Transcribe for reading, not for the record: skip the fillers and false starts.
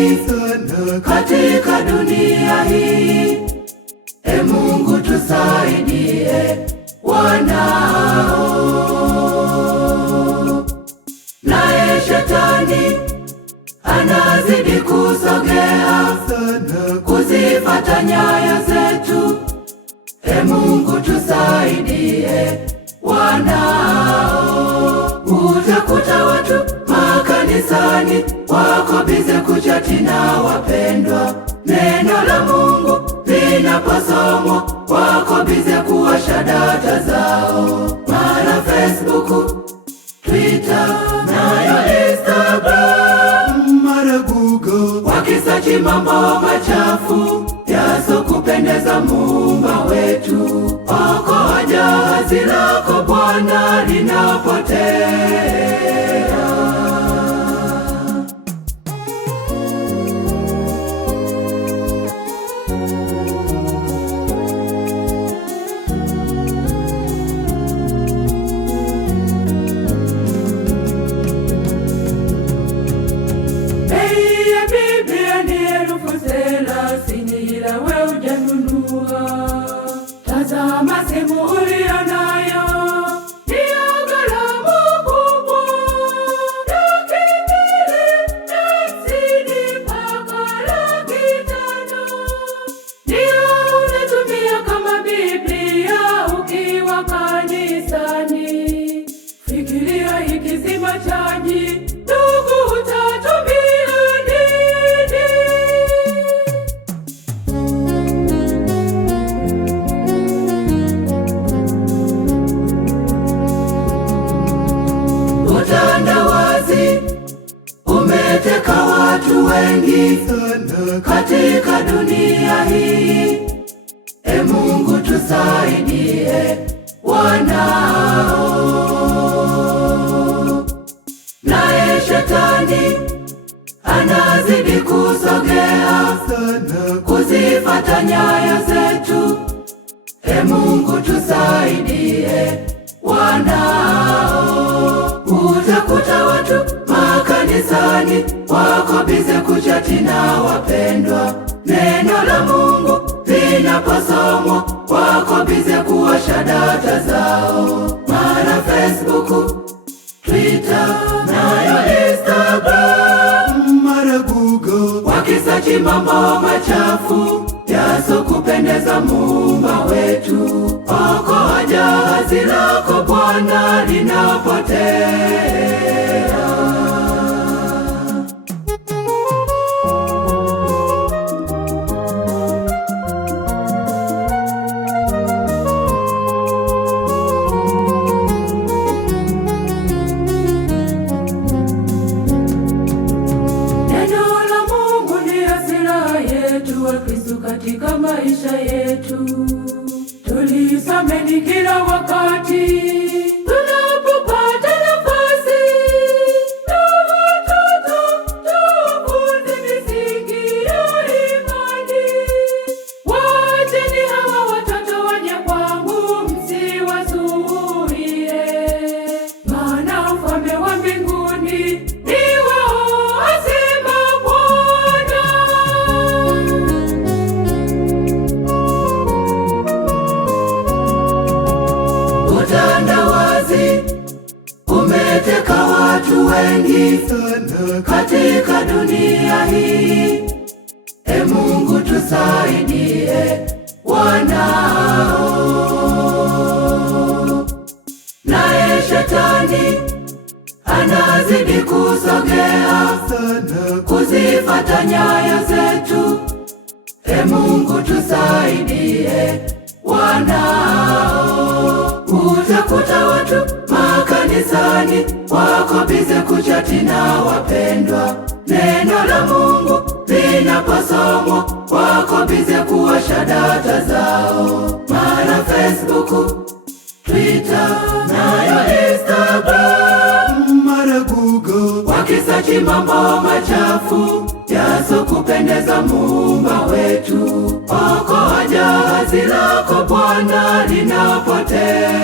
wengi sana katika dunia hii. E Mungu tusaidie wanao. Naye shetani anazidi kusogea sana kuzifata nyayo zetu. E Mungu tusaidie wanao. Utakuta watu makanisani wako bize kuchati na wapendwa. Neno la Mungu linaposomwa wako bize kuwasha data zao. Mara Facebook, Twitter, nayo Instagram, mara Google, wakisachi mambo machafu yasokupendeza Muumba wetu. Okoa jahazi lako Bwana linapotea. Tazama simu uliyo nayo, ndiyo gharama kubwa. $250 mpaka $500 ndiyo unatumia kama Biblia ukiwa kanisani. Fikiria ikizima chaji, ndugu, utatumia nini? Utandawazi umeteka watu wengi sana katika dunia hii. E Mungu tusaidie wanao. Naye shetani anazidi kusogea sana kuzifata nyayo zetu. E Mungu tusaidie wanao. Utakuta watu makanisani wako bize kuchati na wapendwa. Neno la Mungu linaposomwa wako bize kuwasha data zao. Mara Facebook, Twitter, nayo Instagram, mara Google, wakisachi mambo machafu yasokupendeza Muumba wetu. Okoa jahazi lako Bwana linapotea. Katika maisha yetu tulisameni kila wakati tunapopata nafasi. Na watoto tufunze misingi ya imani. Wacheni hawa watoto waje kwangu, msiwazuie, maana ufalme wa mbinguni ni wao, asema Bwana. Utandawazi umeteka watu wengi sana katika dunia hii. E Mungu tusaidie wanao. Naye shetani anazidi kusogea sana kuzifata nyayo zetu. E Mungu tusaidie wanao. Utakuta watu makanisani wako bize kuchati na wapendwa. Neno la Mungu linaposomwa wako bize kuwasha data zao. Mara Facebook, Twitter, nayo Instagram, mara Google, wakisachi mambo machafu yasokupendeza Muumba wetu. Okoa jahazi lako Bwana linapotea.